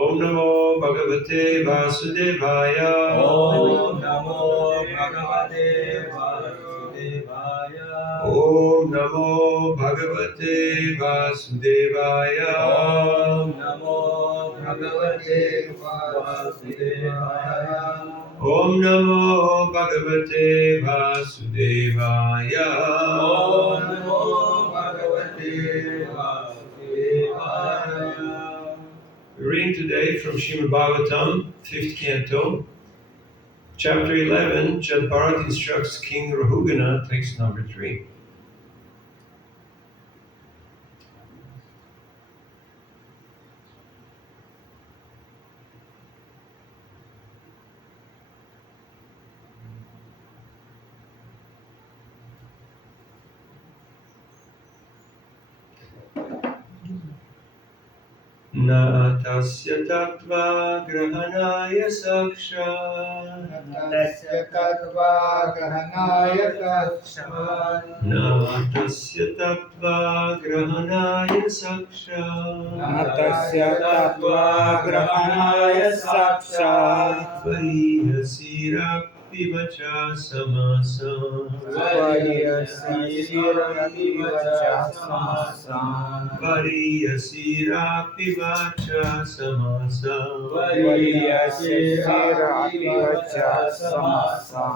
Om Namo Bhagavate Vasudevaya. Om Namo Bhagavate Vasudevaya. Om Namo Bhagavate Vasudevaya. Om Namo Bhagavate Vasudevaya. Om Namo Bhagavate Vasudevaya. Om Namo Bhagavate Vasudevaya. Reading today from Srimad Bhagavatam, 5th canto, chapter 11, Jad Bharat instructs King Rahugana, text number 3. Na tasya tattva grahanaya sakshat. Tasya tattva grahanaya sakshat. Na tasya tattva grahanaya sakshat. Tasya tattva grahanaya sakshat. Variyasirapi vacha samasa. Variyasirapi vacha samasa. Variyasirapi vacha samasa. Variyasirapi vacha samasa.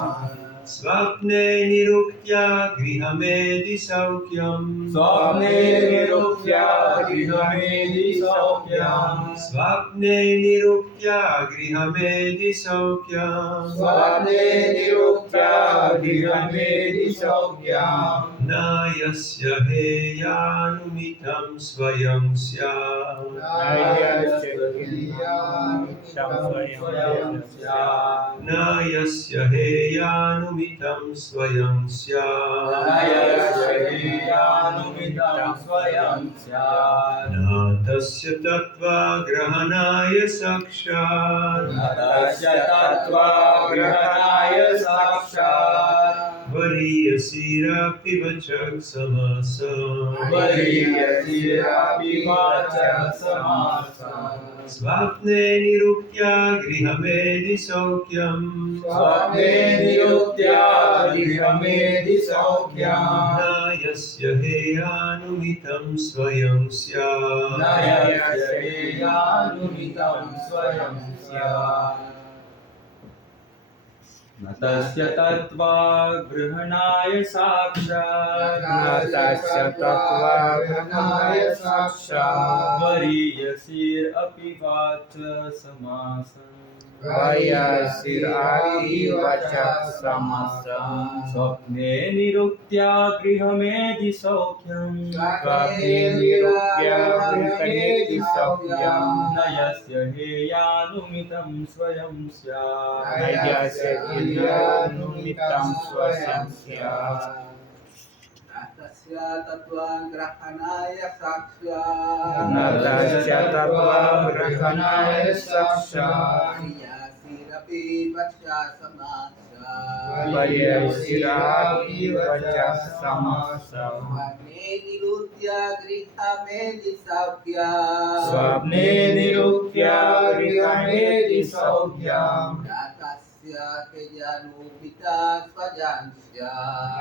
Svapne niruktya grihamedi saukyam. Swapne niruktya grihamedi saukyam. Svapne niruktya grihamedi saukyam. Swapne niruktya grihamedi saukyam. Na yasya heyanumitam svayam syam. Na yasya heyanumitam svayam syam. Na tasya tattva grahanaya sakshat. Variyasirapi vachak samasa. Svapne niruktya grihamedi saukyam. Na yasya heyanumitam svayam syam. Tasya tattva grihanaaya sakshat. Variyasir api vacha samasan. Swapne niruktya grihamedi saukyam. Nayasya heyanumitam swayam syat. Tasya tattva grahanaya sakshat. Variyasirapi vacha samasa. Variyasirapi vachas samasa. Swapne nirudya grihamedi saukya. Swapne nirukya grihamedi saukyam. Natasya kejanupita swajansya.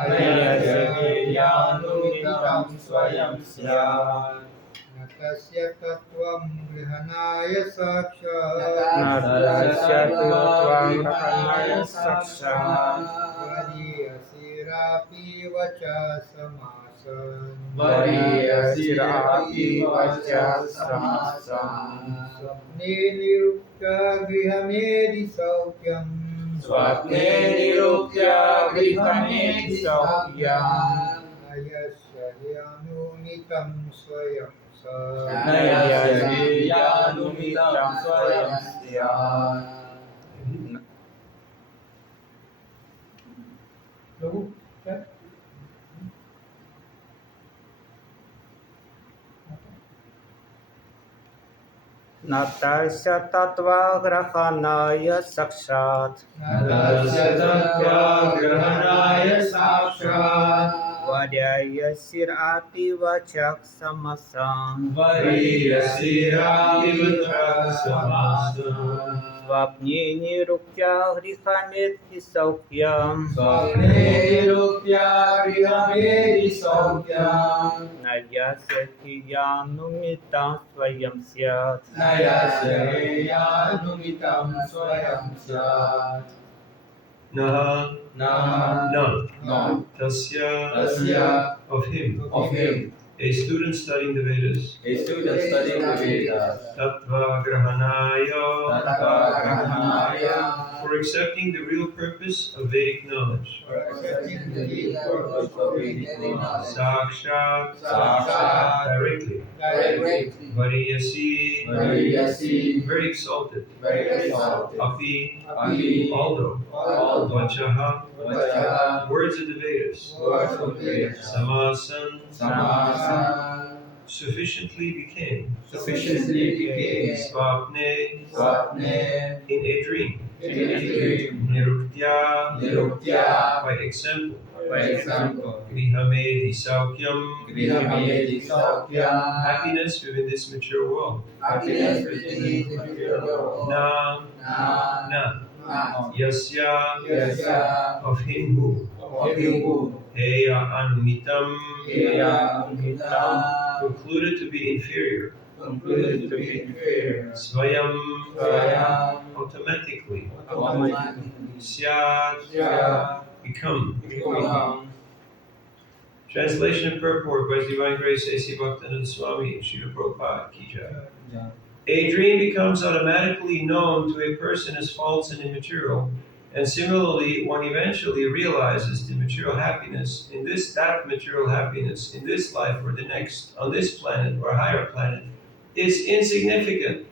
Ayasya yanumitam swayam syat. Natasya tattvam grihanaya sakshat Natasya tutvang rahanaya sakshat. Variyasirapi vachasamasan Variyasirapi vachas samasa. Swapne nirukta grihamedi saukyam Swapne nirukya grihamedi saukyam. Ayasya yanumitam swayam sa Nayasya yanumitam swayam syat. Natasya tattva grahanaya sakshat. Natasya tattva grahanaya sakshat Variyasirapi vachak samasam. Variyasirapi vachasamasan Swapne nirukya grihamedi saukyam. Swapne nirukya grihamedi saukyam Nayasya yanumitam swayam syat. Nayasya yanumitam swayam syat Naha, Naha none. Tasya, of him a student studying the Vedas. A student studying the Vedas. Tattva grahanaya, Grahanaya for accepting the real purpose of Vedic knowledge. for accepting the real purpose of Vedic knowledge Sakshat, Sakshat directly. directly Variyasi, Variyasi very exalted. very exalted Api, Api although. although Vachaha, Vachaha words of the Vedas. words of Vedas Samasan, Samasan sufficiently became. sufficiently became Swapne, Swapne in a dream. in a dream Niruktya, Nirukya by example. by example Grihamedi saukyam, Grihamedi saukyam happiness within this mature world. happiness within the material world Na, Na yasya, Yasya of him who. of him who Heya anumitam, Heya Unitam concluded to be inferior. concluded to be inferior Swayam, Swayam automatically. automatically Syat, Syat become. become Translation and purport by His Divine Grace A.C. Bhaktananda Swami and Srila Prabhupada Ki Jai. A dream becomes automatically known to a person as false and immaterial, and similarly, one eventually realizes the material happiness in that material happiness in this life or the next, on this planet or higher planet, is insignificant.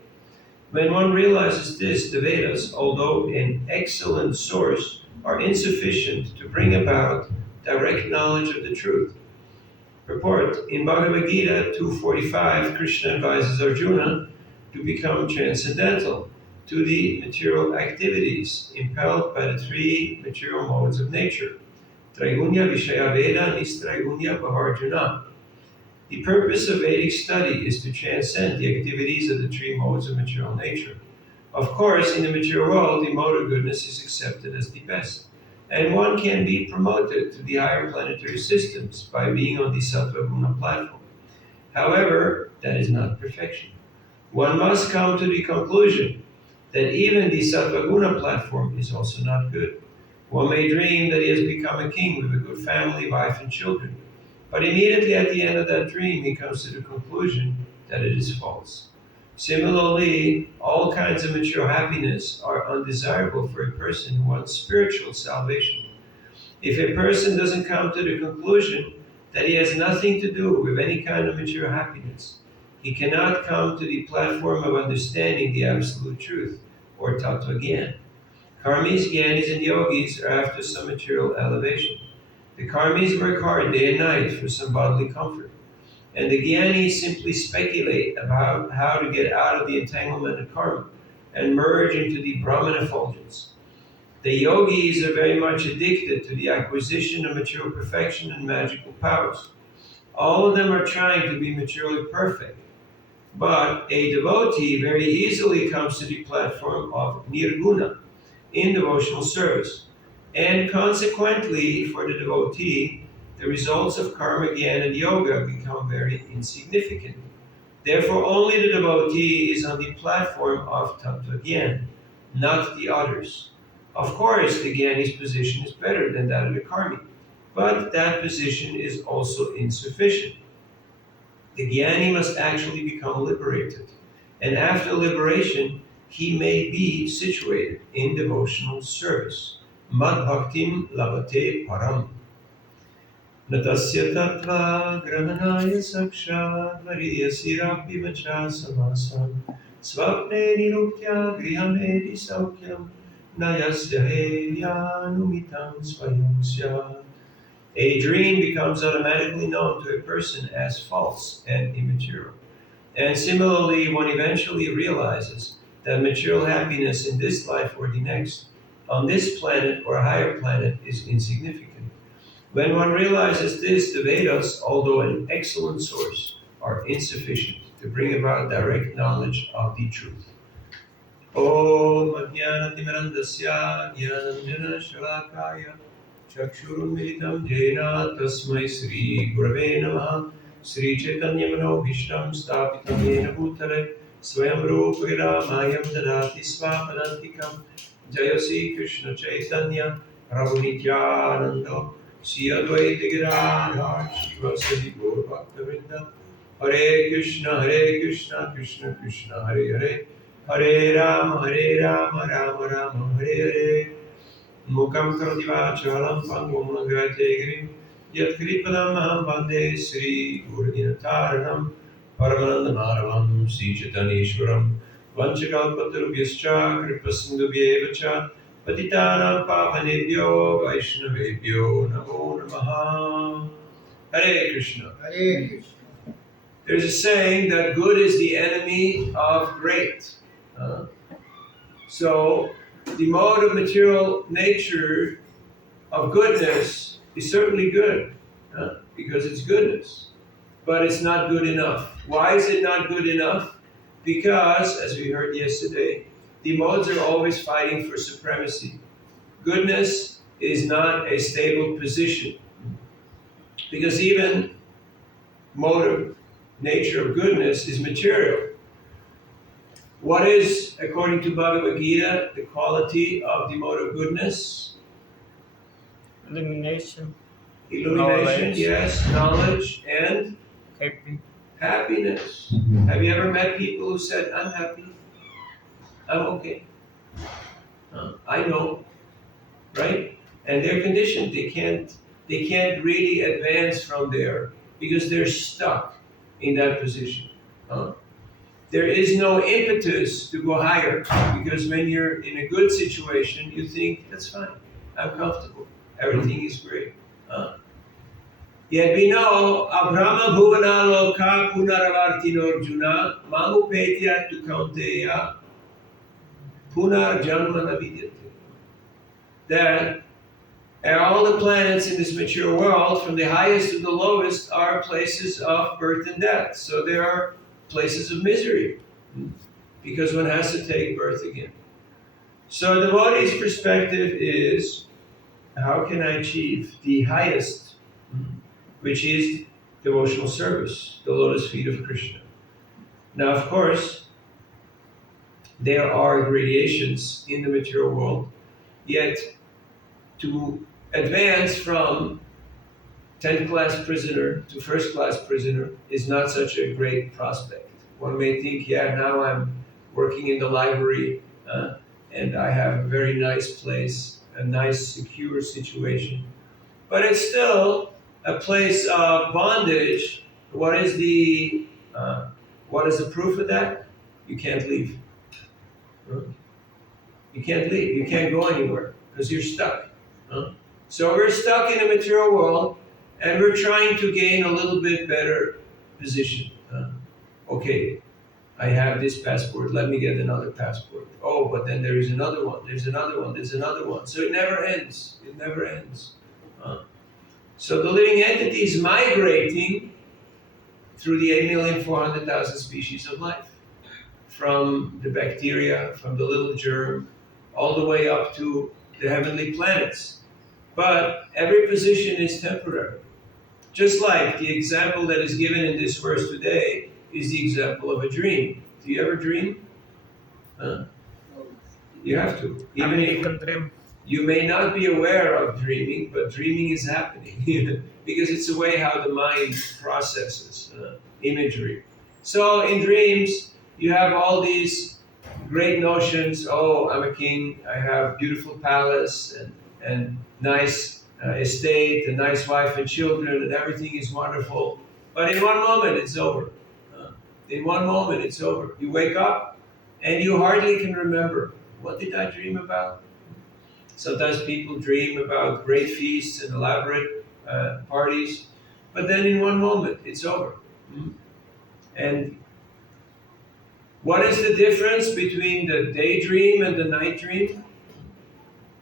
When one realizes this, the Vedas, although an excellent source, are insufficient to bring about direct knowledge of the truth. Purport: in Bhagavad Gita 2:45, Krishna advises Arjuna to become transcendental to the material activities impelled by the three material modes of nature. Traigunya Vishaya Veda Nistraigunya Bhavarjuna. The purpose of Vedic study is to transcend the activities of the three modes of material nature. Of course, in the material world, the mode of goodness is accepted as the best, and one can be promoted to the higher planetary systems by being on the Sattva Guna platform. However, that is not perfection. One must come to the conclusion that even the Sattva Guna platform is also not good. One may dream that he has become a king with a good family, wife, and children, but immediately at the end of that dream, he comes to the conclusion that it is false. Similarly, all kinds of material happiness are undesirable for a person who wants spiritual salvation. If a person doesn't come to the conclusion that he has nothing to do with any kind of material happiness, he cannot come to the platform of understanding the absolute truth, or tattva gyan. Karmis, gyanis, and yogis are after some material elevation. The karmis work hard day and night for some bodily comfort, and the gyanis simply speculate about how to get out of the entanglement of karma and merge into the Brahman effulgence. The yogis are very much addicted to the acquisition of material perfection and magical powers. All of them are trying to be materially perfect. But a devotee very easily comes to the platform of nirguna in devotional service. And consequently, for the devotee, the results of karma, jnana, and yoga become very insignificant. Therefore, only the devotee is on the platform of tattva jnana, not the others. Of course, the jnani's position is better than that of the karmi, but that position is also insufficient. The jnani must actually become liberated, and after liberation, he may be situated in devotional service. Mad bhaktim labate param. Natasya tattva grahanaya sakshat variyasirapi vacha samasam svapne niruptya grihamedi saukyam nayasya heyanumitam svayam syat. A dream becomes automatically known to a person as false and immaterial. And similarly, one eventually realizes that material happiness in this life or the next, on this planet or a higher planet, is insignificant. When one realizes this, the Vedas, although an excellent source, are insufficient to bring about direct knowledge of the truth. Om Ajnanatimirandasya Jnananjana Shalakaya Chakshurunmilitam Jena Tasmai Sri Gurave Namaha Sri Chaitanya Manobhishtam Stapitam Yena Bhutale Swayam Rupa Mayam Dadati Svapadantikam Jaya Sri Krishna Chaitanya Prabhu Nityananda Sri Advaita Giradhar Shivasadi Gaur Bhaktavinda Hare Krishna Krishna Krishna Hare Hare Hare Rama Rama Rama Hare Hare Mukam karoti vachalam pangum langrate girim Yat kripadam aham bande Sri Gurudinataranam Paramananda Maravam Sri Chaitanyeshwaram Vanchakalpatarubhyascha Kripasindubhyevacha Patitanam Pavanebhyo Vaishnavebhyo Namo Namaha. Hare Krishna. Hare Krishna. There's a saying that good is the enemy of great. So the mode of material nature of goodness is certainly good, because it's goodness, but it's not good enough. Why is it not good enough? Because, as we heard yesterday, the modes are always fighting for supremacy. Goodness is not a stable position, because even mode of nature of goodness is material. What is, according to Bhagavad Gita, the quality of the mode of goodness? Illumination. Illumination, Knowledge. yes, knowledge, and Happy. happiness. Have you ever met people who said, I'm happy, I'm okay? I know, right? And they're conditioned, they can't really advance from there because they're stuck in that position. There is no impetus to go higher, because when you're in a good situation, you think, that's fine, I'm comfortable, everything is great. Yet we know, Abrahma Bhuvana Loka Punaravartinorjuna Mamupetya tu Kaunteya Punar Janmana Vidyate. That all the planets in this mature world, from the highest to the lowest, are places of birth and death. So there are places of misery, because one has to take birth again. So the devotee's perspective is, how can I achieve the highest, which is devotional service, the lotus feet of Krishna. Now, of course, there are gradations in the material world, yet to advance from 10th class prisoner to first class prisoner is not such a great prospect. One may think, yeah, now I'm working in the library and I have a very nice place, a nice secure situation. But it's still a place of bondage. What is the proof of that? You can't leave. You can't leave. You can't go anywhere because you're stuck. So we're stuck in a material world, and we're trying to gain a little bit better position. Okay, I have this passport, let me get another passport. Oh, oh, but then there is another one, there's another one, there's another one. So it never ends. It never ends. So the living entity is migrating through the 8,400,000 species of life. From the bacteria, from the little germ, all the way up to the heavenly planets. But every position is temporary. Just like the example that is given in this verse today is the example of a dream. Do you ever dream? You have to. Even if American dream. you may not be aware of dreaming, but dreaming is happening because it's the way how the mind processes imagery. So in dreams, you have all these great notions. Oh, I'm a king. I have beautiful palace and nice estate, a nice wife and children, and everything is wonderful. But in one moment, it's over. In one moment, it's over. You wake up, and you hardly can remember. What did I dream about? Sometimes people dream about great feasts and elaborate parties, but then in one moment, it's over. And what is the difference between the daydream and the night dream?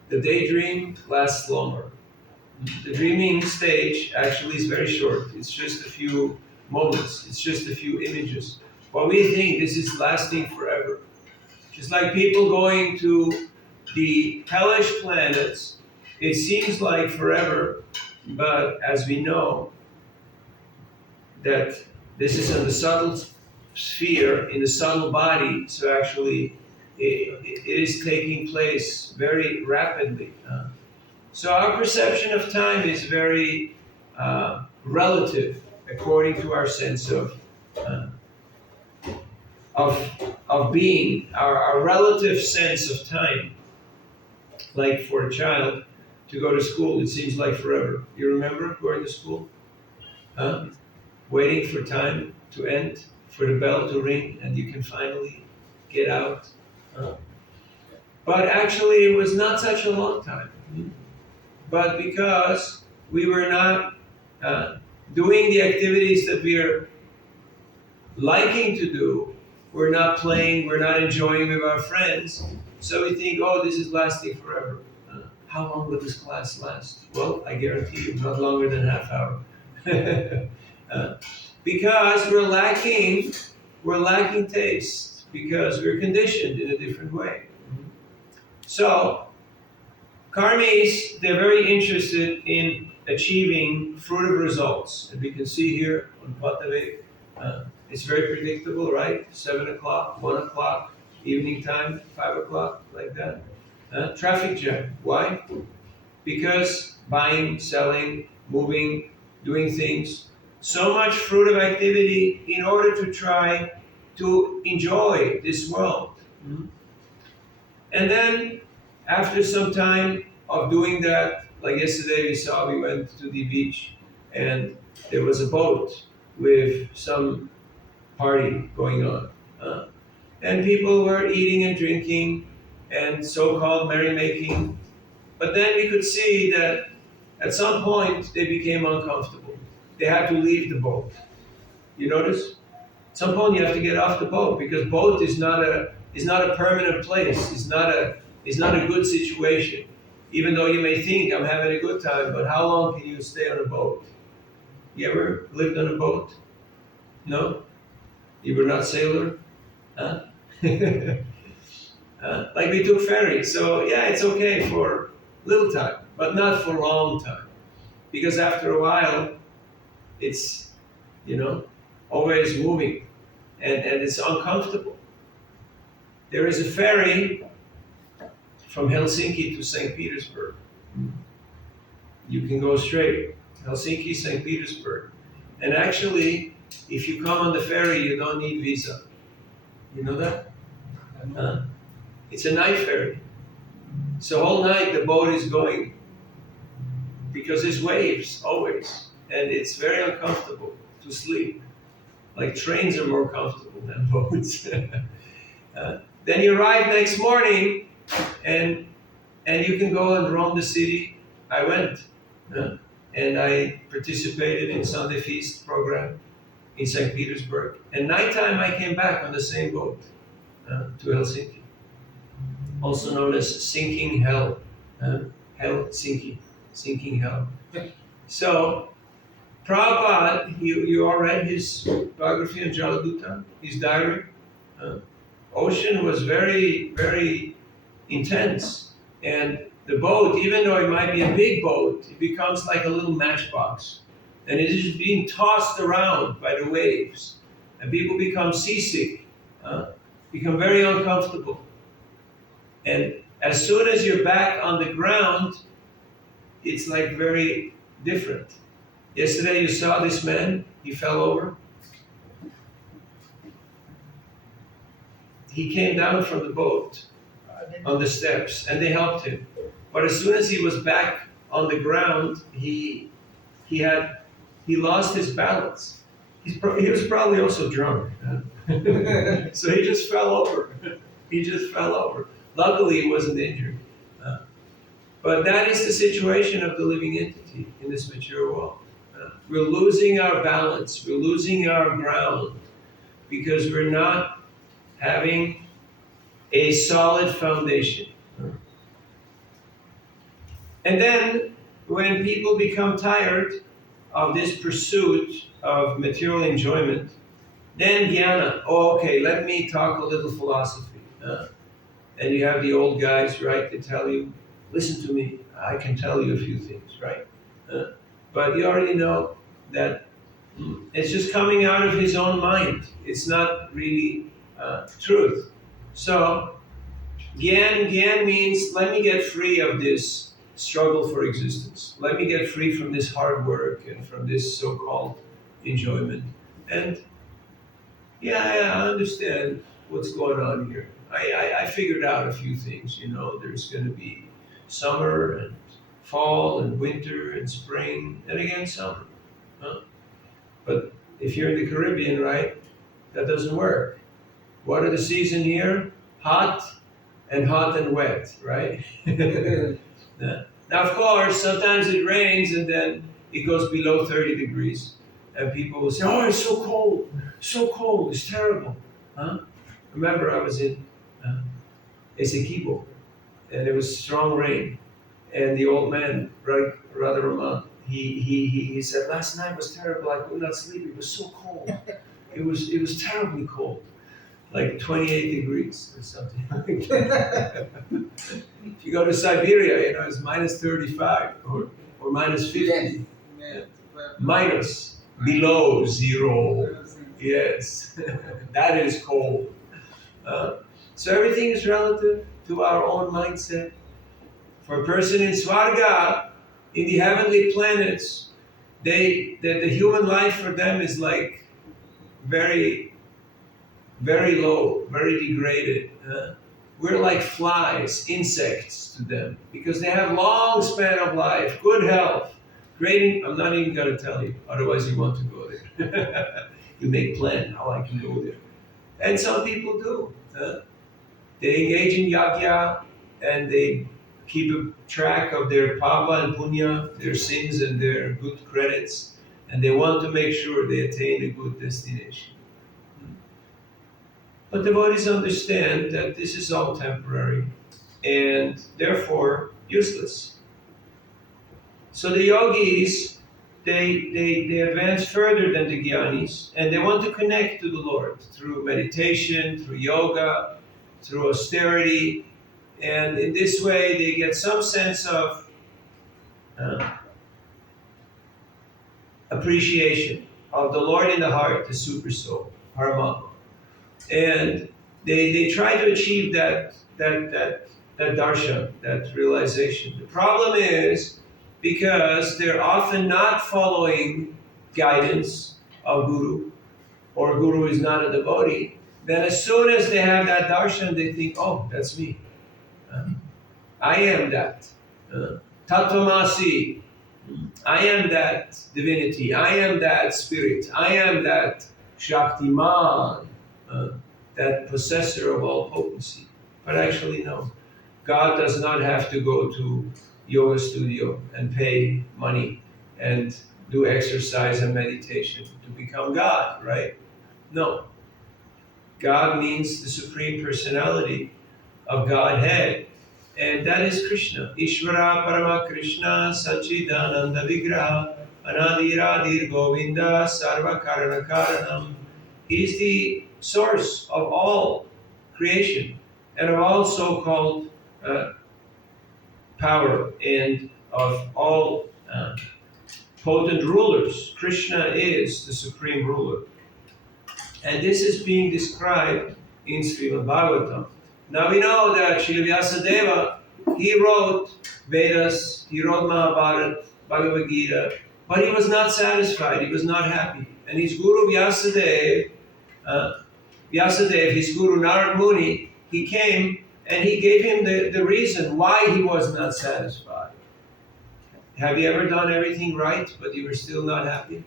The daydream lasts longer. The dreaming stage actually is very short. It's just a few moments. It's just a few images. But we think this is lasting forever. Just like people going to the hellish planets, it seems like forever, but as we know, that this is in the subtle sphere, in the subtle body, so actually it is taking place very rapidly. So our perception of time is very relative, according to our sense of being, our relative sense of time. Like for a child to go to school, it seems like forever. You remember going to school? Waiting for time to end, for the bell to ring, and you can finally get out. But actually, it was not such a long time. But because we were not doing the activities that we are liking to do, we're not playing, we're not enjoying with our friends, so we think, oh, this is lasting forever. How long will this class last? Well, I guarantee you, not longer than half hour. Because we're lacking taste, because we're conditioned in a different way. So, karmis, they're very interested in achieving fruitive results. And we can see here on Patavik, it's very predictable, right? 7 o'clock, 1 o'clock, evening time, 5 o'clock, like that. Traffic jam. Why? Because buying, selling, moving, doing things. So much fruitive activity in order to try to enjoy this world. And then, after some time of doing that, like yesterday we saw, we went to the beach and there was a boat with some party going on. And people were eating and drinking and so-called merrymaking. But then we could see that at some point they became uncomfortable. They had to leave the boat. You notice? At some point you have to get off the boat because boat is not a permanent place. It's not a good situation. Even though you may think I'm having a good time, but how long can you stay on a boat? You ever lived on a boat? No? You were not sailor? Huh? Like we took ferries, so yeah, it's okay for little time, but not for long time. Because after a while, it's, always moving and it's uncomfortable. There is a ferry from Helsinki to St. Petersburg. You can go straight, Helsinki, St. Petersburg. And actually, if you come on the ferry, you don't need visa. You know that? It's a night ferry. So all night the boat is going because there's waves always, and it's very uncomfortable to sleep. Like trains are more comfortable than boats. Then you arrive next morning, and you can go and roam the city. I went, and I participated in Sunday Feast program in St. Petersburg. And nighttime I came back on the same boat to Helsinki. also known as sinking hell. Hell sinking hell. So, Prabhupada, you all read his biography on Jaladuta, his diary? Ocean was very, very intense. And the boat, even though it might be a big boat, it becomes like a little matchbox. And it is just being tossed around by the waves. And people become seasick, become very uncomfortable. And as soon as you're back on the ground, it's like very different. Yesterday you saw this man, he fell over. He came down from the boat on the steps and they helped him. But as soon as he was back on the ground, he lost his balance. He was probably also drunk. So he just fell over. He just fell over. Luckily he wasn't injured. But that is the situation of the living entity in this material world. We're losing our balance. We're losing our ground because we're not having a solid foundation. And then when people become tired of this pursuit of material enjoyment, then jnana, okay, let me talk a little philosophy. And you have the old guys, right, they tell you, listen to me, I can tell you a few things, right? But you already know that it's just coming out of his own mind. It's not really truth. So, Gyan means, let me get free of this struggle for existence. Let me get free from this hard work and from this so-called enjoyment. And yeah, I understand what's going on here. I figured out a few things, there's going to be summer and fall and winter and spring and again summer. But if you're in the Caribbean, right, that doesn't work. What are the seasons here? Hot and wet, right? Now, of course, sometimes it rains and then it goes below 30 degrees. And people will say, oh, it's so cold, it's terrible. Remember, I was in Essequibo, and there was strong rain. And the old man, Radha Raman, he said, last night was terrible, I could not sleep, it was so cold. It was terribly cold. Like 28 degrees or something like that. If you go to Siberia, it's minus 35 or minus 50. Yes. Minus, below zero. Yes, that is cold. So everything is relative to our own mindset. For a person in Svarga, in the heavenly planets, the human life for them is like very, very low, very degraded. We're like flies, insects to them, because they have long span of life, good health, great. I'm not even going to tell you, otherwise you want to go there. You make plan how I can go there. And some people do. They engage in yajna and they keep a track of their papa and punya, their sins and their good credits, and they want to make sure they attain a good destination. But devotees understand that this is all temporary and therefore useless. So the yogis, they advance further than the jnanis, and they want to connect to the Lord through meditation, through yoga, through austerity, and in this way they get some sense of appreciation of the Lord in the heart, the super soul, Paramaribо. And they try to achieve that darshan, that realization. The problem is because they're often not following guidance of Guru, or Guru is not a devotee, then as soon as they have that darshan, they think, oh, that's me. I am that. Tattvamasi. I am that divinity. I am that spirit. I am that Shaktiman, that possessor of all potency. But actually, no. God does not have to go to yoga studio and pay money and do exercise and meditation to become God, right? No. God means the Supreme Personality of Godhead. And that is Krishna. Ishvara Parama Krishna Sachidananda Vigraha Anadiradir Govinda Sarva Karana Karanam. He is the source of all creation and of all so-called power and of all potent rulers. Krishna is the supreme ruler. And this is being described in Srimad Bhagavatam. Now we know that Srila Vyasadeva, he wrote Vedas, he wrote Mahabharata, Bhagavad Gita, but he was not satisfied, he was not happy. And his guru Vyasadeva, his guru Narad Muni, he came and he gave him the reason why he was not satisfied. Have you ever done everything right, but you were still not happy?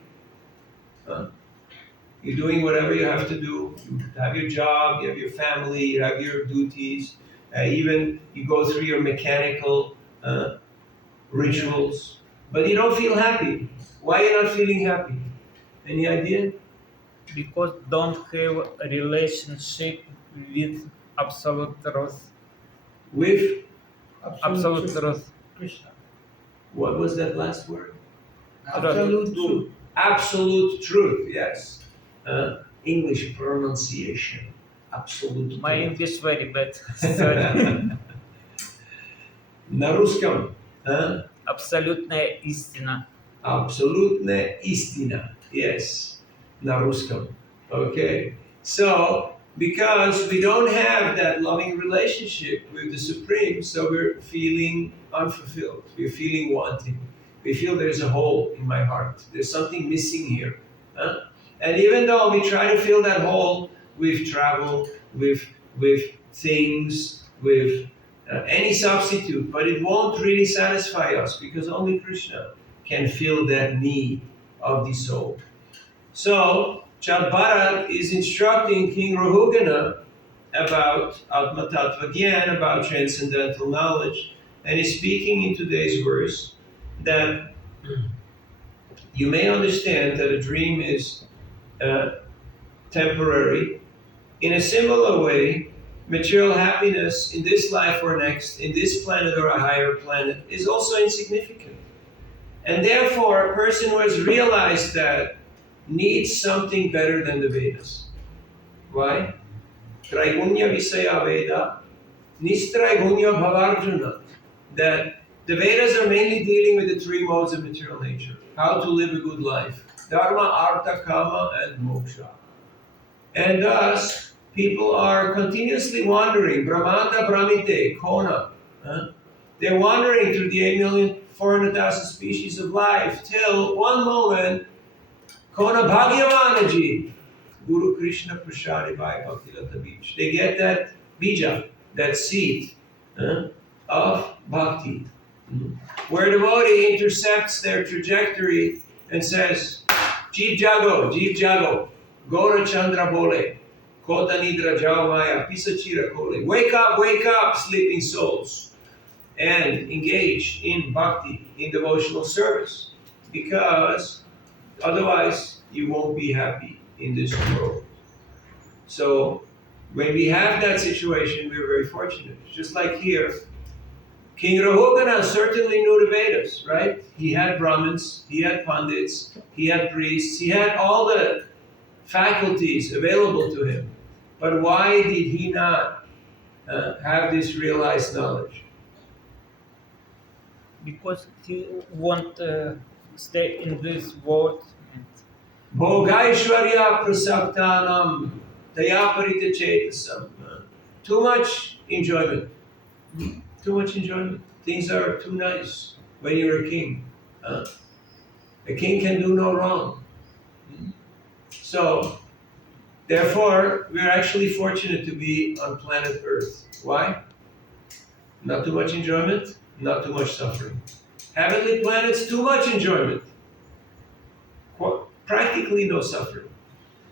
You're doing whatever you have to do. You have your job, you have your family, you have your duties. Even you go through your mechanical rituals, but you don't feel happy. Why are you not feeling happy? Any idea? Because don't have a relationship with absolute truth. With Absolute truth. Krishna. what was that last word? Absolute truth. Absolute truth, yes. English pronunciation. Absolute My truth. English very bad. Sorry. На русском. Абсолютная истина. Absolutная истина. Yes. На русском. Okay. So, because we don't have that loving relationship with the Supreme, so we're feeling unfulfilled. We're feeling wanting. We feel there's a hole in my heart. There's something missing here. And even though we try to fill that hole with travel, with things, with any substitute, but it won't really satisfy us because only Krishna can fill that need of the soul. So, Bharat is instructing King Rahugana about Atma Tattva Gyan, about transcendental knowledge, and he's speaking in today's verse that you may understand that a dream is temporary. In a similar way, material happiness in this life or next, in this planet or a higher planet, is also insignificant. And therefore, a person who has realized that needs something better than the Vedas. Why? Traigunya Visaya Veda, Nistraigunya Bhavarjuna. That the Vedas are mainly dealing with the three modes of material nature. How to live a good life. Dharma, Artha, Kama, and Moksha. And thus, people are continuously wandering. Brahmanda Brahmite, Kona. They're wandering through the 8,400,000 species of life till one moment, Kona Bhagavanaji, Guru Krishna Prashadi Bhai Bhaktilata Bij. They get that bija, that seed of bhakti, where the devotee intercepts their trajectory and says, Jeev Jago, Gora Chandra Bole, Kota Nidra Jao Maya, Pisachira Kole. Wake up, sleeping souls, and engage in bhakti, in devotional service, because otherwise you won't be happy in this world. So when we have that situation, we're very fortunate. Just like here, King Rahugana certainly knew the Vedas, right? He had Brahmins, he had Pandits, he had priests, he had all the faculties available to him. But why did he not have this realized knowledge? Because he won't stay in this world. Bhogaishwarya prasaktanam tayaparita chetasam. Too much enjoyment. Too much enjoyment. Things are too nice when you're a king. A king can do no wrong. So, therefore, we're actually fortunate to be on planet Earth. Why? Not too much enjoyment, not too much suffering. Heavenly planets, too much enjoyment. Practically no suffering.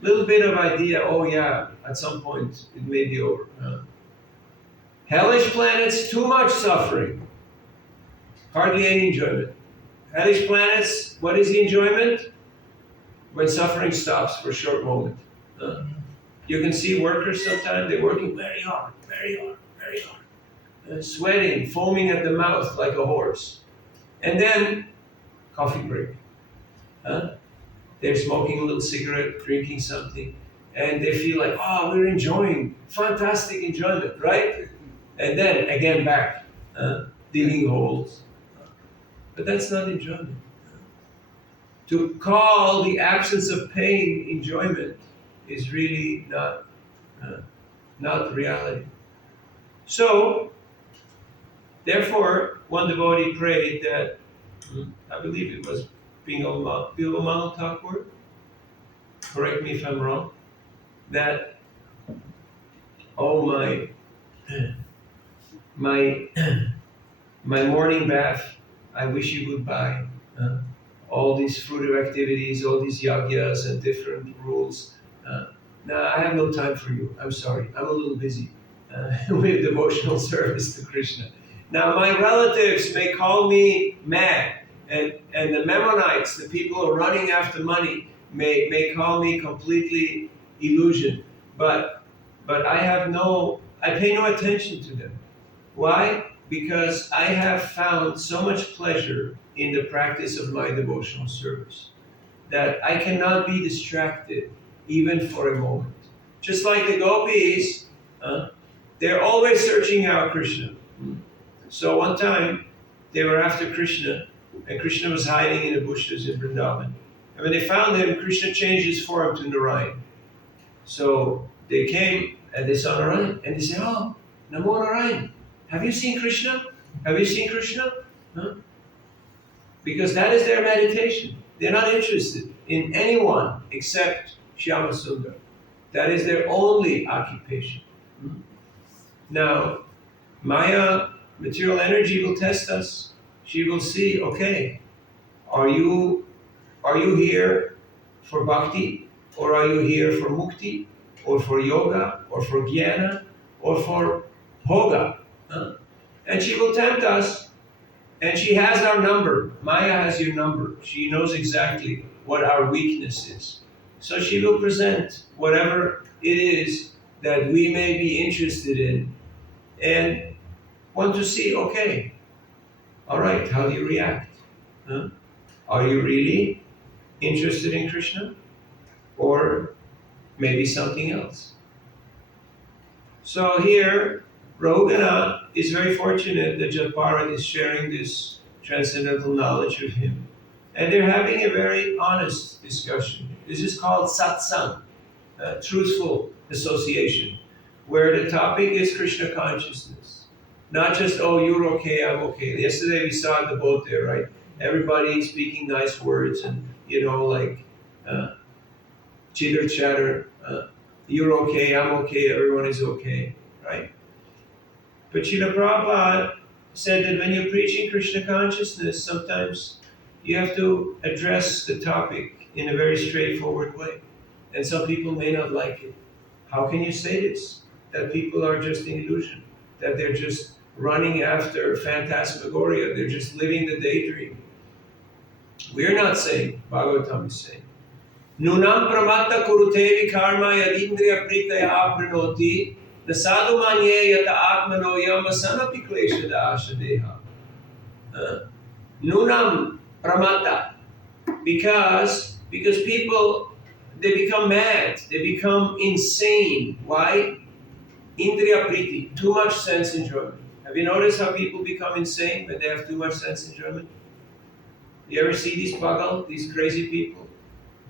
Little bit of idea, oh yeah, at some point it may be over. Hellish planets, too much suffering. Hardly any enjoyment. Hellish planets, what is the enjoyment? When suffering stops for a short moment. You can see workers sometimes, they're working very hard, very hard, sweating, foaming at the mouth like a horse. And then, coffee break. They're smoking a little cigarette, drinking something, and they feel like, oh, we're enjoying, fantastic enjoyment, right? And then again back, digging holes. But that's not enjoyment. To call the absence of pain enjoyment is really not reality. So, therefore, one devotee prayed that, I believe it was Bilamal Thakur, correct me if I'm wrong, that, oh my morning bath, I wish you would buy all these fruitive activities, all these yagyas and different rules. Now, I have no time for you. I'm sorry. I'm a little busy with devotional service to Krishna. Now, my relatives may call me mad, and the Memonites, the people who are running after money, may call me completely illusion. But I pay no attention to them. Why? Because I have found so much pleasure in the practice of my devotional service that I cannot be distracted even for a moment. Just like the gopis, they're always searching out Krishna. So one time, they were after Krishna, and Krishna was hiding in the bushes in Vrindavan. And when they found him, Krishna changed his form to Narayan. So they came and they saw Narayan, and they said, oh, Namo Narayan, have you seen Krishna? Have you seen Krishna? Because that is their meditation. They're not interested in anyone except Shyama Sundar. That is their only occupation. Now, Maya, material energy, will test us. She will see, okay, are you here for bhakti, or are you here for mukti, or for yoga, or for jnana, or for bhoga? And she will tempt us, and she has our number. Maya has your number. She knows exactly what our weakness is. So she will present whatever it is that we may be interested in, and want to see, okay, all right, how do you react? Are you really interested in Krishna? Or maybe something else? So here, Rahugana is very fortunate that Japarat is sharing this transcendental knowledge with him. And they're having a very honest discussion. This is called satsang, truthful association, where the topic is Krishna consciousness. Not just, oh, you're okay, I'm okay. Yesterday we saw at the boat there, right? Everybody speaking nice words and, like chitter chatter. You're okay, I'm okay, everyone is okay, right? But Srila Prabhupada said that when you're preaching Krishna consciousness, sometimes you have to address the topic in a very straightforward way. And some people may not like it. How can you say this? That people are just in illusion, that they're just running after phantasmagoria, they're just living the daydream. We're not saying, Bhagavatam is saying, Nunam pramatta kurutevi karma yadindriya pritaya aprinoti nasadu manye yata atmano yamasana piklesha ashadeha. Nunam pramatta. Because people, they become mad, they become insane. Why? Indriya priti, too much sense enjoyment. Have you noticed how people become insane when they have too much sense enjoyment? You ever see these pagal, these crazy people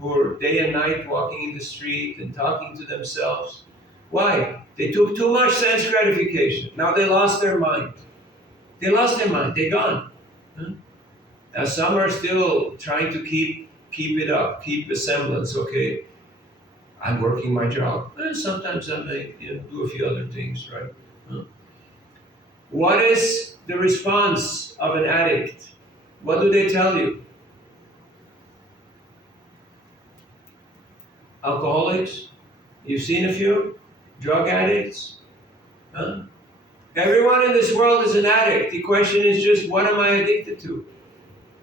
who are day and night walking in the street and talking to themselves? Why? They took too much sense gratification. Now they lost their mind. They're gone. Now some are still trying to keep it up, keep a semblance. Okay, I'm working my job. Sometimes I may do a few other things, right? What is the response of an addict? What do they tell you? Alcoholics? You've seen a few? Drug addicts? Everyone in this world is an addict. The question is just, what am I addicted to?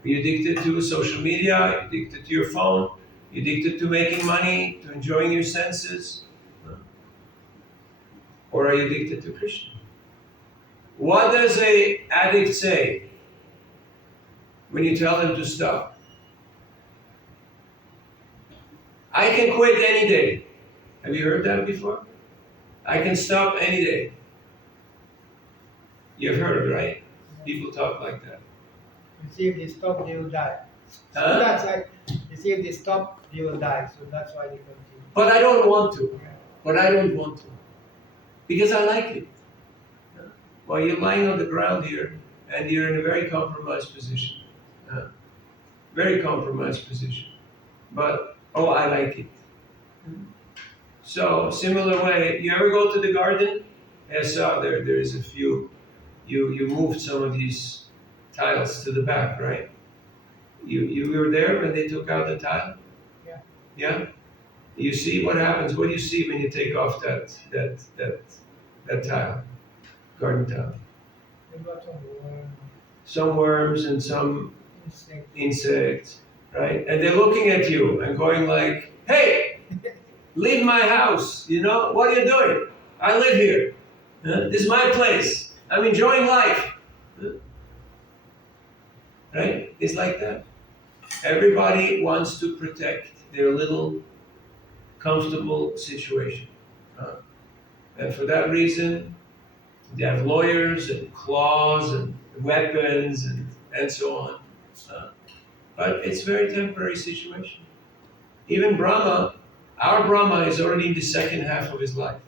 Are you addicted to social media? Are you addicted to your phone? Are you addicted to making money, to enjoying your senses? Or are you addicted to Krishna? What does an addict say when you tell him to stop? I can quit any day. Have you heard that before? I can stop any day. You've heard, right? People talk like that. You see, if they stop, they will die. So Huh? that's like, you see, if they stop, they will die. So that's why they continue. But I don't want to. But I don't want to. Because I like it. Well, you're lying on the ground here, and you're in a very compromised position. Very compromised position. But, oh, I like it. So, similar way, you ever go to the garden? I saw there is a few. You moved some of these tiles to the back, right? You were there when they took out the tile? Yeah. Yeah? You see what happens? What do you see when you take off that tile? Garden tile. They got Some worms and some insect. insects, right? And they're looking at you and going like, hey, leave my house, you know? What are you doing? I live here. This is my place. I'm enjoying life. Right? It's like that. Everybody wants to protect their little comfortable situation. And for that reason, they have lawyers and claws and weapons and so on. But it's a very temporary situation. Even Brahma, our Brahma is already in the second half of his life.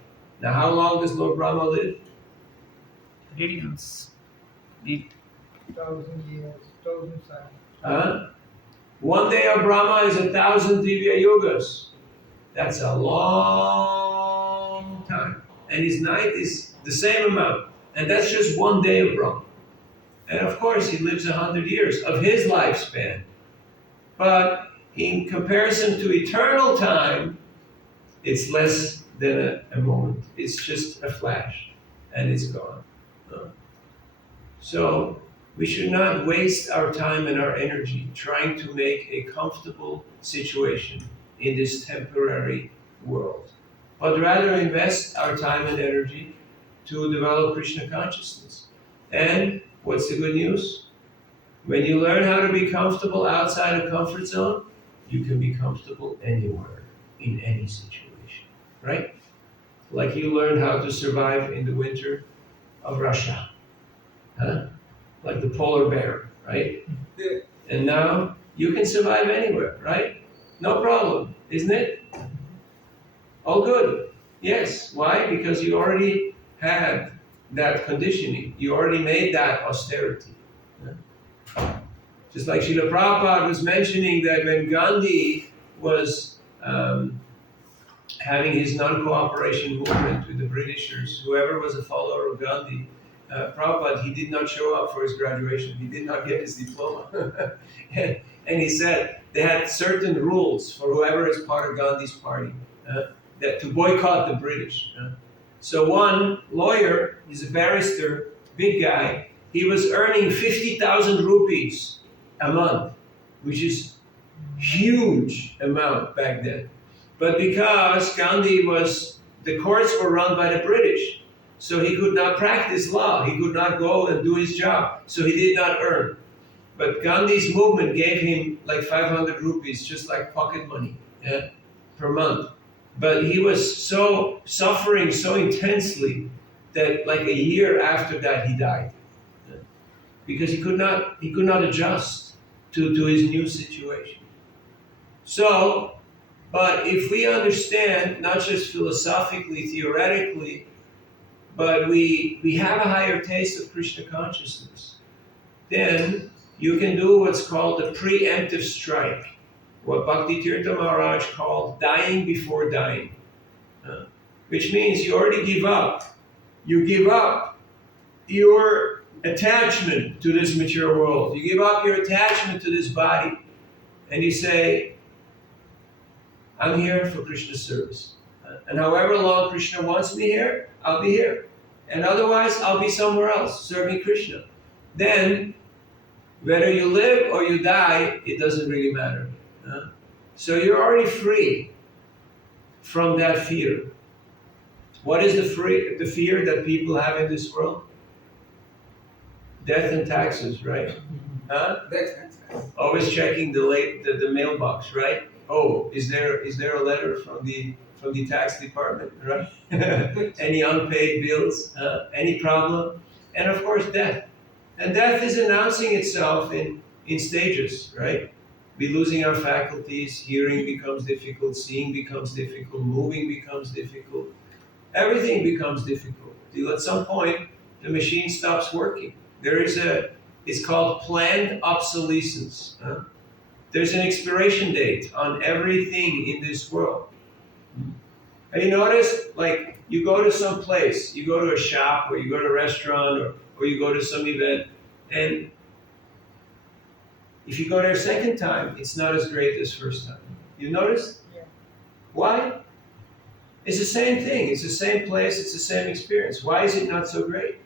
Now, how long does Lord Brahma live? Radiance. 1,000 years, 1,000 suns. One day of Brahma is 1,000 Divya Yugas. That's a long time. And his night is the same amount. And that's just one day of Brahma. And of course, he lives 100 years of his lifespan. But in comparison to eternal time, it's less than a moment. It's just a flash. And it's gone. So, we should not waste our time and our energy trying to make a comfortable situation in this temporary world, but rather invest our time and energy to develop Krishna consciousness. And what's the good news? When you learn how to be comfortable outside a comfort zone, you can be comfortable anywhere, in any situation, right? Like you learned how to survive in the winter of Russia. Like the polar bear, right? And now you can survive anywhere, right? No problem, isn't it? All good. Yes. Why? Because you already had that conditioning. You already made that austerity. Just like Srila Prabhupada was mentioning that when Gandhi was having his non-cooperation movement with the Britishers, whoever was a follower of Gandhi, Prabhupada, he did not show up for his graduation. He did not get his diploma. And he said they had certain rules for whoever is part of Gandhi's party, that to boycott the British. So one lawyer, he's a barrister, big guy, he was earning 50,000 rupees a month, which is huge amount back then. But because Gandhi the courts were run by the British, so he could not practice law. He could not go and do his job. So he did not earn. But Gandhi's movement gave him like 500 rupees, just like pocket money, per month. But he was so suffering so intensely that like a year after that he died. Because he could not adjust to his new situation. So, but if we understand, not just philosophically, theoretically, but we have a higher taste of Krishna consciousness, then you can do what's called a preemptive strike, what Bhakti Tirtha Maharaj called dying before dying, which means you already give up. You give up your attachment to this material world. You give up your attachment to this body, and you say, I'm here for Krishna's service. And however long Krishna wants me here, I'll be here. And otherwise, I'll be somewhere else, serving Krishna. Then, whether you live or you die, it doesn't really matter. So you're already free from that fear. What is the fear that people have in this world? Death and taxes, right? Huh? That's Always checking the mailbox, right? Oh, is there a letter from the tax department, right? Any unpaid bills? Any problem? And of course, death. And death is announcing itself in stages, right? We're losing our faculties. Hearing becomes difficult. Seeing becomes difficult. Moving becomes difficult. Everything becomes difficult. Till at some point, the machine stops working. It's called planned obsolescence. There's an expiration date on everything in this world. Have you noticed, like, you go to some place, you go to a shop, or you go to a restaurant, or you go to some event, and if you go there a second time, it's not as great as first time. You noticed? Yeah. Why? It's the same thing. It's the same place. It's the same experience. Why is it not so great?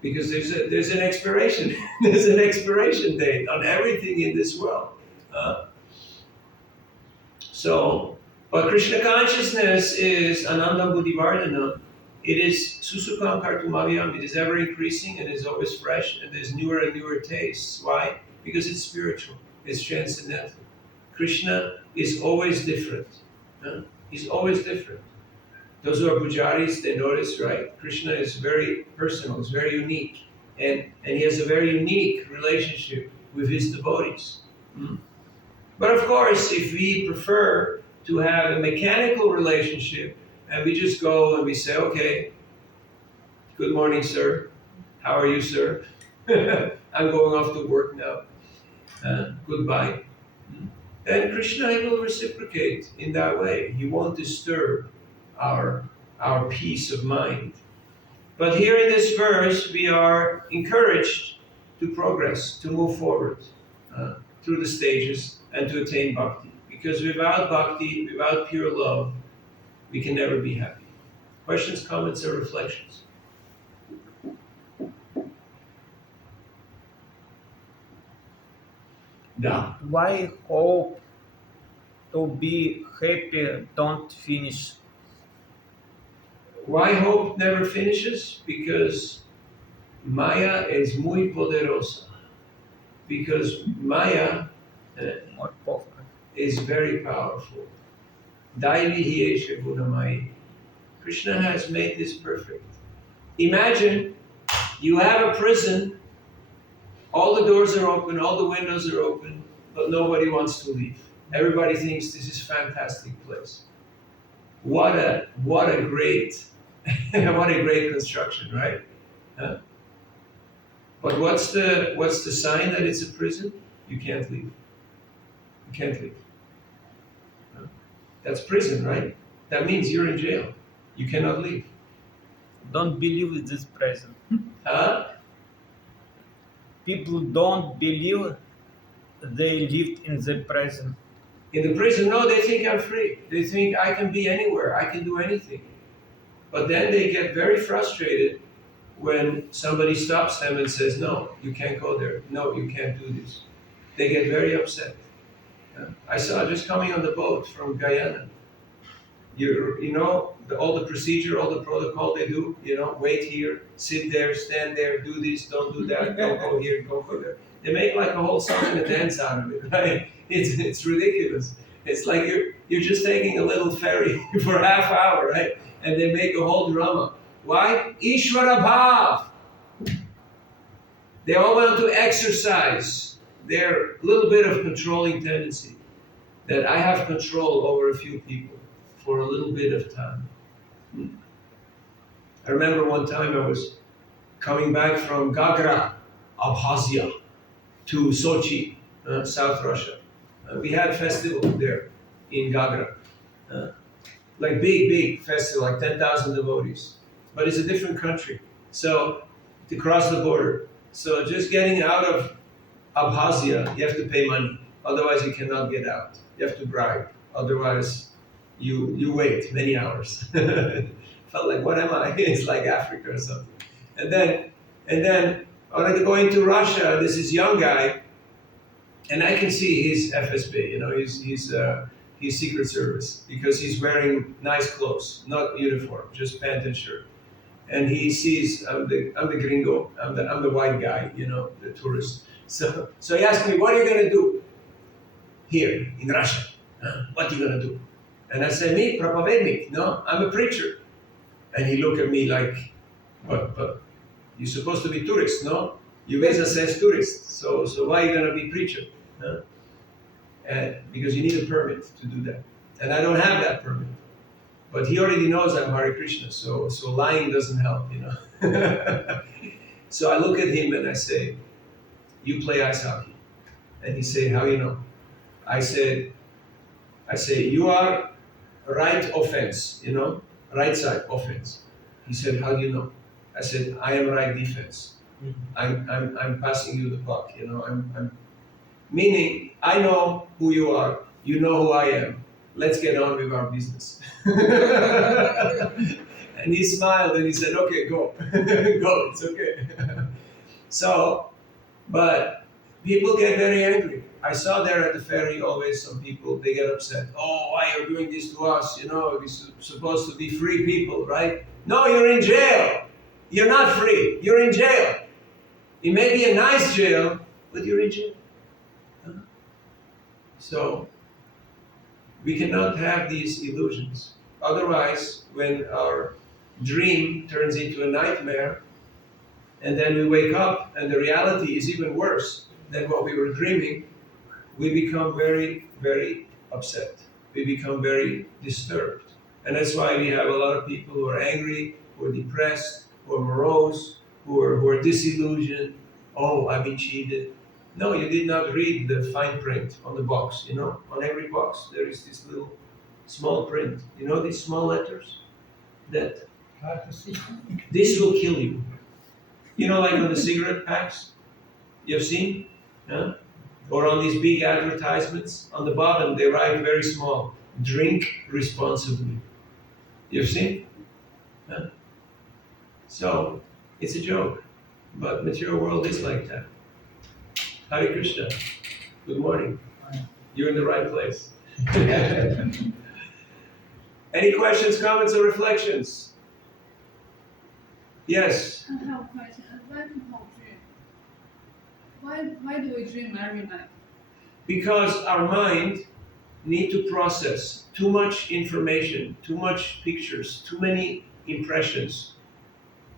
Because there's an expiration. There's an expiration date on everything in this world. But Krishna consciousness is Ananda Buddhivardhana. It is Susukam Kartumavyam. It is ever increasing and is always fresh, and there's newer and newer tastes. Why? Because it's spiritual. It's transcendental. Krishna is always different. He's always different. Those who are pujaris, they notice, right? Krishna is very personal, is very unique. And he has a very unique relationship with his devotees. But of course, if we prefer to have a mechanical relationship, and we just go and we say, okay, good morning, sir. How are you, sir? I'm going off to work now. Goodbye. Then Krishna will reciprocate in that way. He won't disturb our peace of mind. But here in this verse, we are encouraged to progress, to move forward through the stages and to attain bhakti. Because without bhakti, without pure love, we can never be happy. Questions, comments, or reflections? Da. Why hope to be happy don't finish? Why hope never finishes? Because Maya is muy poderosa. Because Maya More powerful. is very powerful. Daivi hiesha gunamai. Krishna has made this perfect. Imagine you have a prison, all the doors are open, all the windows are open, but nobody wants to leave. Everybody thinks this is a fantastic place. What a great what a great construction, right? But what's the sign that it's a prison? You can't leave. You can't leave. That's prison, right? That means you're in jail. You cannot leave. Don't believe in this present. Huh? People don't believe they lived in the present. In the prison, no, they think I'm free. They think I can be anywhere. I can do anything. But then they get very frustrated when somebody stops them and says, no, you can't go there. No, you can't do this. They get very upset. I saw just coming on the boat from Guyana. You know, all the procedure, all the protocol they do, wait here, sit there, stand there, do this, don't do that, don't go here, don't go there. They make like a whole song and a dance out of it, right? It's ridiculous. It's like you're just taking a little ferry for a half hour, right? And they make a whole drama. Why? Ishvara Bhav. They all want to exercise their little bit of controlling tendency. That I have control over a few people for a little bit of time. I remember one time I was coming back from Gagra, Abkhazia, to Sochi, South Russia. We had a festival there in Gagra. Like big festival, like 10,000 devotees. But it's a different country. So, to cross the border. So just getting out of Abkhazia, you have to pay money. Otherwise you cannot get out. You have to bribe. Otherwise you wait many hours. Felt like, what am I? It's like Africa or something. And then when I go into Russia, this is young guy, and I can see he's FSB, he's Secret Service, because he's wearing nice clothes, not uniform, just pant and shirt. and he sees I'm the gringo, I'm the white guy, you know, the tourist. So he asked me, what are you gonna do here in Russia? What are you gonna do? And I said, me, propovednik, no, I'm a preacher. And he looked at me like, but you're supposed to be tourist, no? Your visa says tourist, so why are you gonna be preacher? Huh? And because you need a permit to do that, and I don't have that permit. But he already knows I'm Hare Krishna, so lying doesn't help, you know. So I look at him and I say, you play ice hockey. And he said, how you know? I say, you are right offense, you know, right side offense. He said, how do you know? I said, I am right defense. I'm passing you the puck, you know. I'm meaning I know who you are, you know who I am. Let's get on with our business. And he smiled and he said, okay, go. Go, it's okay. So, but people get very angry. I saw there at the ferry always some people, they get upset. Oh, why are you doing this to us? You know, we're supposed to be free people, right? No, you're in jail. You're not free. You're in jail. It may be a nice jail, but you're in jail. So, we cannot have these illusions. Otherwise, when our dream turns into a nightmare, and then we wake up and the reality is even worse than what we were dreaming, we become very, very upset. We become very disturbed. And that's why we have a lot of people who are angry, who are depressed, who are morose, who are disillusioned. Oh, I've been cheated. No, you did not read the fine print on the box, you know? On every box there is this little small print. You know these small letters? That Hard to see. this will kill you. You know, like on the cigarette packs? You've seen? Huh? Or on these big advertisements, on the bottom they write very small, drink responsibly. You've seen? Huh? So, it's a joke. But material world is like that. Hare Krishna. Good morning. You're in the right place. Any questions, comments, or reflections? Yes. I have a question. Why people dream? Why do we dream every night? Because our mind need to process too much information, too much pictures, too many impressions.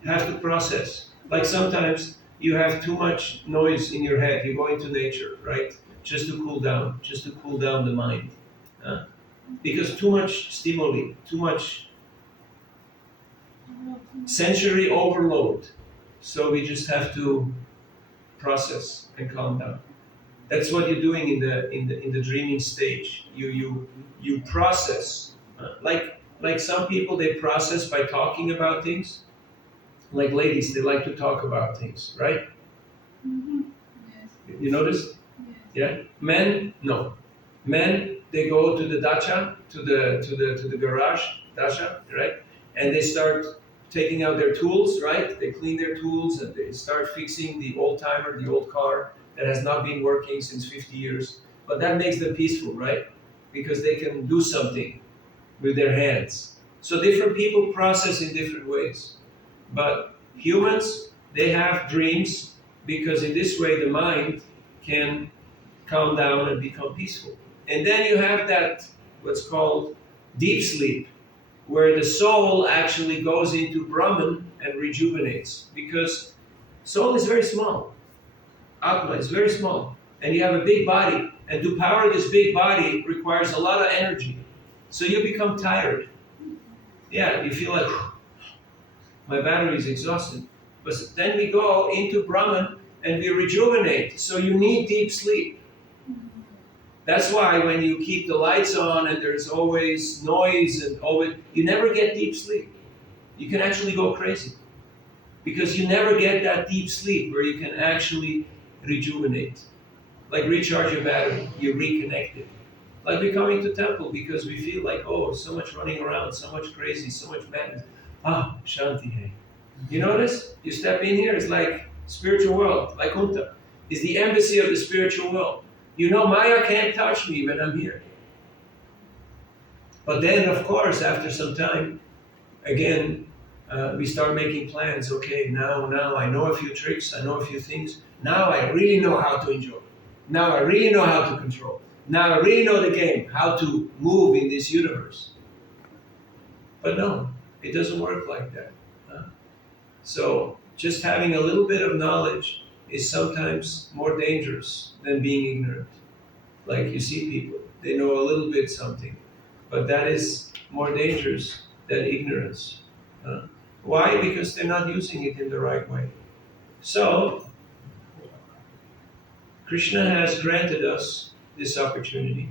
Have to process. Like sometimes you have too much noise in your head. You go into nature, right? Just to cool down the mind. Because too much stimuli, too much sensory overload. So we just have to process and calm down. That's what you're doing in the dreaming stage. You process. Like some people, they process by talking about things. Like ladies, they like to talk about things, right? Mm-hmm. Yes. You notice? Yes. Yeah. Men, no. Men, they go to the dacha, to the garage, dacha, right? And they start taking out their tools, right? They clean their tools and they start fixing the old timer, the old car that has not been working since 50 years. But that makes them peaceful, right? Because they can do something with their hands. So different people process in different ways. But humans, they have dreams because in this way the mind can calm down and become peaceful. And then you have that, what's called deep sleep, where the soul actually goes into Brahman and rejuvenates. Because soul is very small. Atma is very small. And you have a big body. And to power this big body requires a lot of energy. So you become tired. Yeah, you feel like, my battery is exhausted. But then we go into Brahman and we rejuvenate. So you need deep sleep. That's why when you keep the lights on and there's always noise and always, you never get deep sleep. You can actually go crazy. Because you never get that deep sleep where you can actually rejuvenate. Like recharge your battery, you reconnect it. Like we come into temple because we feel like, oh, so much running around, so much crazy, so much madness. Ah, Shanti hai. You notice? You step in here, it's like spiritual world, like Kunta. It's the embassy of the spiritual world. You know, Maya can't touch me when I'm here. But then, of course, after some time, again, we start making plans. Okay, now I know a few tricks, I know a few things. Now I really know how to enjoy. Now I really know how to control. Now I really know the game, how to move in this universe. But no, it doesn't work like that. So just having a little bit of knowledge is sometimes more dangerous than being ignorant. Like you see people, they know a little bit something, but that is more dangerous than ignorance. Why? Because they're not using it in the right way. So, Krishna has granted us this opportunity.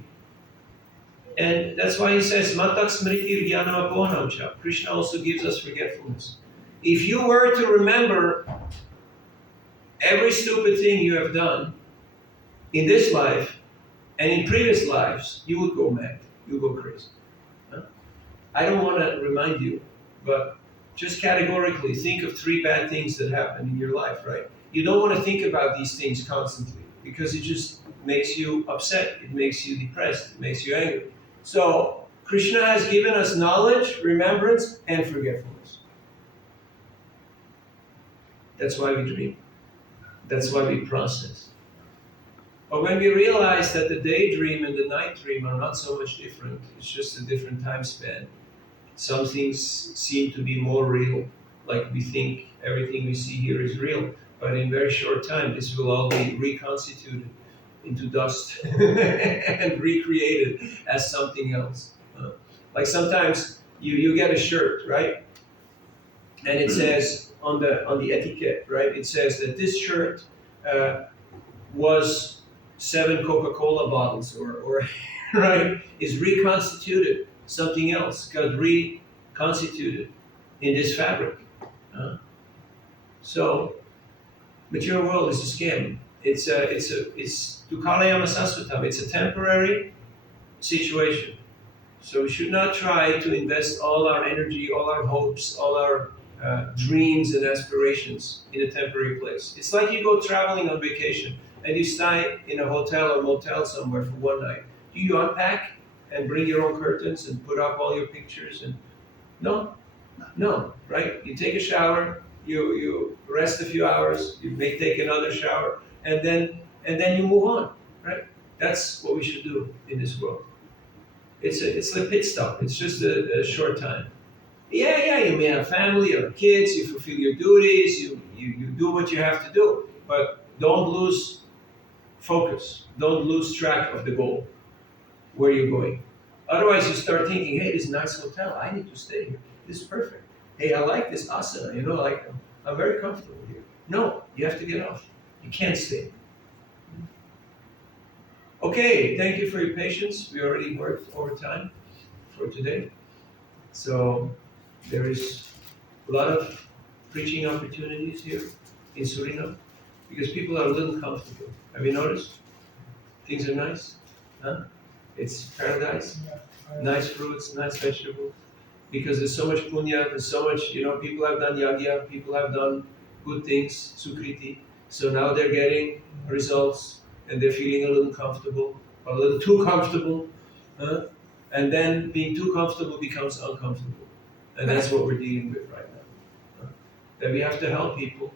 And that's why he says, Matak smriti jnanam aponam cha. Krishna also gives us forgetfulness. If you were to remember every stupid thing you have done in this life and in previous lives, you would go mad. You would go crazy. I don't want to remind you, but just categorically think of 3 bad things that happened in your life, right? You don't want to think about these things constantly because it just makes you upset, it makes you depressed, it makes you angry. So Krishna has given us knowledge, remembrance, and forgetfulness. That's why we dream. That's why we process. But when we realize that the daydream and the night dream are not so much different, it's just a different time span. Some things seem to be more real, like we think everything we see here is real, but in very short time this will all be reconstituted into dust and recreated as something else. Like sometimes you get a shirt, right? And it says on the etiquette, right? It says that this shirt was 7 Coca-Cola bottles, or right, is reconstituted. Something else got reconstituted in this fabric. So, material world is a scam. It's Tukalayama Sasvatam. It's a temporary situation. So we should not try to invest all our energy, all our hopes, all our dreams and aspirations in a temporary place. It's like you go traveling on vacation and you stay in a hotel or motel somewhere for one night. Do you unpack and bring your own curtains and put up all your pictures? And no, right? You take a shower, you rest a few hours, you may take another shower, and then you move on, right? That's what we should do in this world. It's a pit stop. It's just a short time. Yeah, you may have family or kids, you fulfill your duties, you do what you have to do, but don't lose focus. Don't lose track of the goal, where you're going. Otherwise, you start thinking, hey, this is a nice hotel. I need to stay here. This is perfect. Hey, I like this asana. I'm very comfortable here. No, you have to get off. You can't stay. Okay, thank you for your patience. We already worked overtime for today. So there is a lot of preaching opportunities here in Suriname because people are a little comfortable. Have you noticed? Things are nice. Huh? It's paradise. Nice fruits, nice vegetables. Because there's so much punya, there's so much, people have done yagya, people have done good things, sukriti. So now they're getting results and they're feeling a little comfortable, or a little too comfortable. And then being too comfortable becomes uncomfortable. And that's what we're dealing with right now. That we have to help people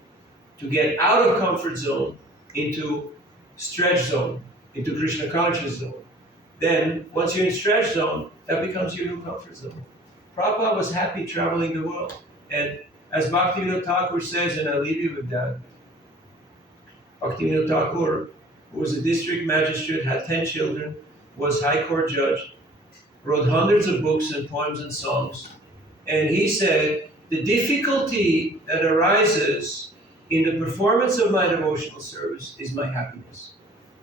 to get out of comfort zone into stretch zone, into Krishna conscious zone. Then, once you're in stretch zone, that becomes your new comfort zone. Prabhupada was happy traveling the world. And as Bhaktivinoda Thakur says, and I'll leave you with that, Bhaktivinoda Thakur, who was a district magistrate, had 10 children, was high court judge, wrote hundreds of books and poems and songs. And he said, the difficulty that arises in the performance of my devotional service is my happiness.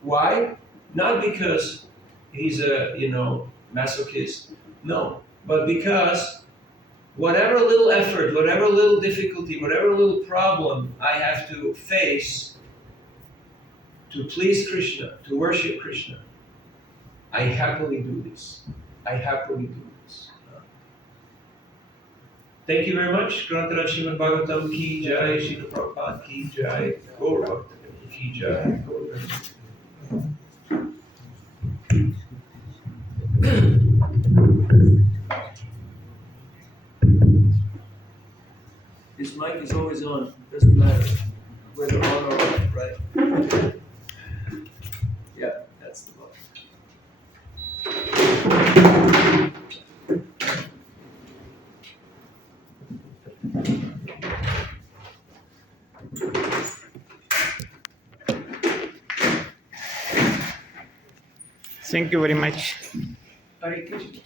Why? Not because he's a, masochist. No, but because whatever little effort, whatever little difficulty, whatever little problem I have to face to please Krishna, to worship Krishna, I happily do this. I happily do this. Thank you very much. Grantaraj Srimad Bhagavatam ki jai, Srila Prabhupada ki jai, Gaurav ki jai. is always on. Doesn't matter whether on or off, right? Yeah, that's the book. Thank you very much. Hare Krishna.